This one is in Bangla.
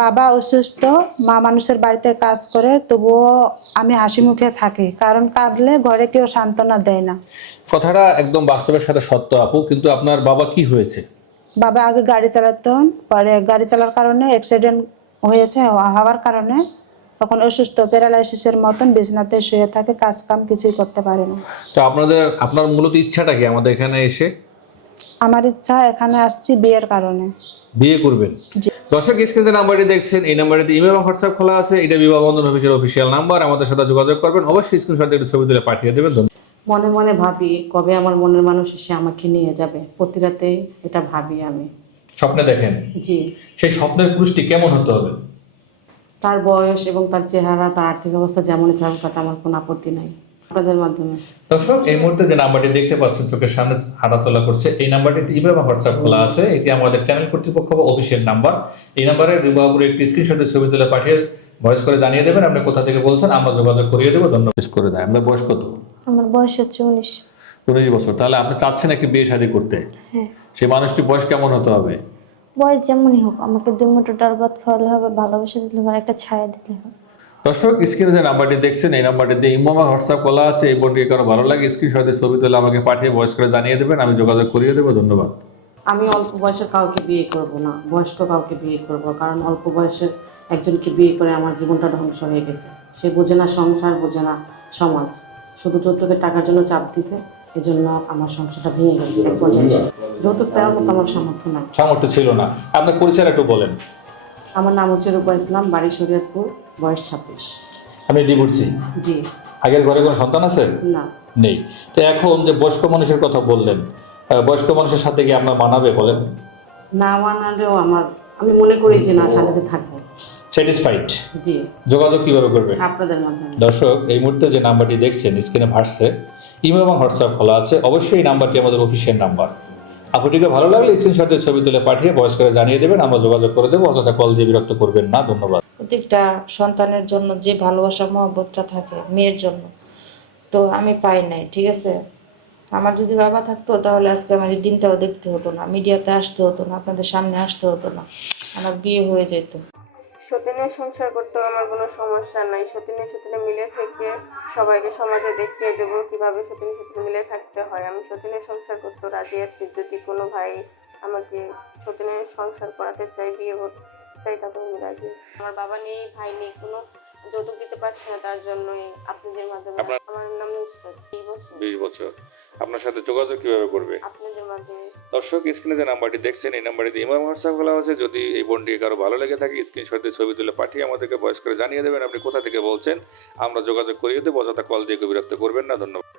বাবা অসুস্থ, মা মানুষের বাড়িতে কাজ করে, তবুও আমি হাসি মুখে থাকি, কারণ কাঁদলে ঘরে কেউ সান্ত্বনা দেয় না। কথাটা একদম বাস্তবের সাথে সত্য আপু, কিন্তু আপনার বাবা কি হয়েছে? বাবা আগে গাড়ি চালাতেন, পরে গাড়ি চালার কারণে অ্যাক্সিডেন্ট হয়েছে, হওয়ার কারণে তখন অসুস্থ, প্যারালাইসিসের মতন বিছানাতে শুয়ে থাকে, কাজ কাম কিছুই করতে পারে না। তো আপনার মূলত ইচ্ছাটা কি আমাদের এখানে এসে? আমার ইচ্ছা, এখানে আসছি বিয়ের কারণে। বিয়ে করবেন? জি। দর্শক, স্ক্রিনে যে নাম্বারটি দেখছেন এই নাম্বারটিতে ইমেল এবং হোয়াটসঅ্যাপ খোলা আছে। এটা বিবাহ বন্ধন অফিসের অফিসিয়াল নাম্বার। আমাদের সাথে যোগাযোগ করবেন, অবশ্যই স্ক্রিনশট দিয়ে একটু ছবি তুলে পাঠিয়ে দেবেন। মনে মনে ভাবি কবে আমার মনের মানুষ এসে আমাকে নিয়ে যাবে, প্রতি রাতে এটা ভাবি আমি। স্বপ্নে দেখেন? জি। সেই স্বপ্নের পুরুষটি কেমন হতে হবে? তার বয়স এবং তার চেহারা, তার আর্থিক অবস্থা যেমনই থাকুক, তাতে আমার কোনো আপত্তি নাই। আপনাদের মাধ্যমে দর্শক, এই মুহূর্তে যে নাম্বারটি দেখতে পাচ্ছেন চোখের সামনে হাঁটাচলা করছে, এই নাম্বারটিতে ইমেল বা হোয়াটসঅ্যাপ খোলা আছে। এটি আমাদের চ্যানেল কর্তৃপক্ষ বা অফিসিয়াল নাম্বার। এই নাম্বারে বিবাহপুরে একটি স্ক্রিনশটের ছবি তুলে পাঠিয়ে ভয়েস করে জানিয়ে দেবেন আপনি কোথা থেকে বলছেন, আমরা যোগাযোগ করিয়ে দেবো। ধন্যবাদ। করে দেয়। আপনার বয়স কত? আমার বয়স হচ্ছে 19। 19 বছর। তাহলে আপনি চাচ্ছেন একটি বিয়ে শাদী করতে? হ্যাঁ। সেই মানুষটির বয়স কেমন হতে হবে? বয়স যেমনই হোক, আমাকে 2 মুঠো ডাল ভাত খাওয়ালে হবে, ভালোবাসা দিলে হবে, একটা ছায়া দিলে হবে। দর্শক, স্ক্রিনে যে নাম্বারটি দেখছেন এই নাম্বারটিতে ইমো বা হোয়াটসঅ্যাপ খোলা আছে। এই বোনটি কারো ভালো লাগে স্ক্রিনশটের ছবি তুলে আমাকে পাঠিয়ে ভয়েস করে জানিয়ে দেবেন, আমি যোগাযোগ করিয়ে দেবো। ধন্যবাদ। আমি অল্প বয়সের কাউকে বিয়ে করব না, বয়স্ক কাউকে বিয়ে করব, কারণ অল্প বয়সের একজনকে বিয়ে করে আমার জীবনটা ধ্বংস হয়ে গেছে। সে বোঝে না সংসার, বোঝে না সমাজ, শুধু যৌতুকের টাকার জন্য চাপ দিছে, এজন্য আমার সংসারটা ভেঙে গেছে। যৌতুক দেওয়ার মতো আমার সামর্থ্য নাই। সামর্থ্য ছিল না। আপনার পরিচয় একটু বলেন। আমার নাম হচ্ছে রূপা ইসলাম, বাড়ি শরীয়তপুর, বয়স 26। আমি ডিভোর্সি। জি। আগের ঘরে কোনো সন্তান আছে? না। নেই। তো এখন যে বয়স্ক মানুষের কথা বললেন, বয়স্ক মানুষের সাথে কি আপনার মানাবে বলেন? না মানালেও আমি মনে করি যে না, শান্তিতে থাকবো। স্যাটিসফাইড? জি। যোগাযোগ কিভাবে করবে? আপনাদের মাধ্যমে। দর্শক, এই মুহূর্তে যে নাম্বারটি দেখছেন স্ক্রিনে ভাসছে, ইমেল এবং হোয়াটসঅ্যাপ খোলা আছে। অবশ্যই এই নাম্বারটি আমাদের অফিসিয়াল নাম্বার। আপুটিকে ভালো লাগলে স্ক্রিনশটের ছবি তুলে পাঠিয়ে ভয়েস করে জানিয়ে দেবেন, আমরা যোগাযোগ করে দেবো। অযথা কল দিয়ে বিরক্ত করবেন না। ধন্যবাদ। প্রত্যেকটা সন্তানের জন্য যে ভালোবাসা মহব্বতটা থাকে মেয়ের জন্য, তো আমি পাই নাই। ঠিক আছে, আমার যদি বাবা থাকতো তাহলে আজকে আমার এই দিনটাও দেখতে হতো না, মিডিয়াতে আসতে হতো না, আপনাদের সামনে আসতে হতো না, আমার বিয়ে হয়ে যেত। সতীনের সংসার করতেও আমার কোনো সমস্যা নাই। সতীনে মিলে থেকে সবাইকে সমাজে দেখিয়ে দেবো কিভাবে সতীনে মিলে থাকতে হয়। আমি সতীনের সংসার করতে রাজি আছি। যদি কোনো ভাই আমাকে সতীনের সংসার করাতে চাই, বিয়ে চাই, তাতে আমি রাজি আছি। আমার বাবা নেই, ভাই নেই, কোনো যৌতুক দিতে পারছে না, তার জন্যই আপনাদের মাধ্যমে। আমার নাম নুসরাত। 20 বছর। আপনার সাথে যোগাযোগ কিভাবে করবে? আপনাদের মাধ্যমে। দর্শক, স্ক্রিনে যে নাম্বারটি দেখছেন এই নাম্বারটিতে ইমেল হোয়াটসঅ্যাপ খোলা আছে। যদি এই বোনটি কারো ভালো লেগে থাকে স্ক্রিনশট দিয়ে ছবি তুলে পাঠিয়ে আমাদেরকে ভয়েস করে জানিয়ে দেবেন আপনি কোথা থেকে বলছেন, আমরা যোগাযোগ করিয়ে দেবো। অযথা কল দিয়ে বিরক্ত করবেন না। ধন্যবাদ।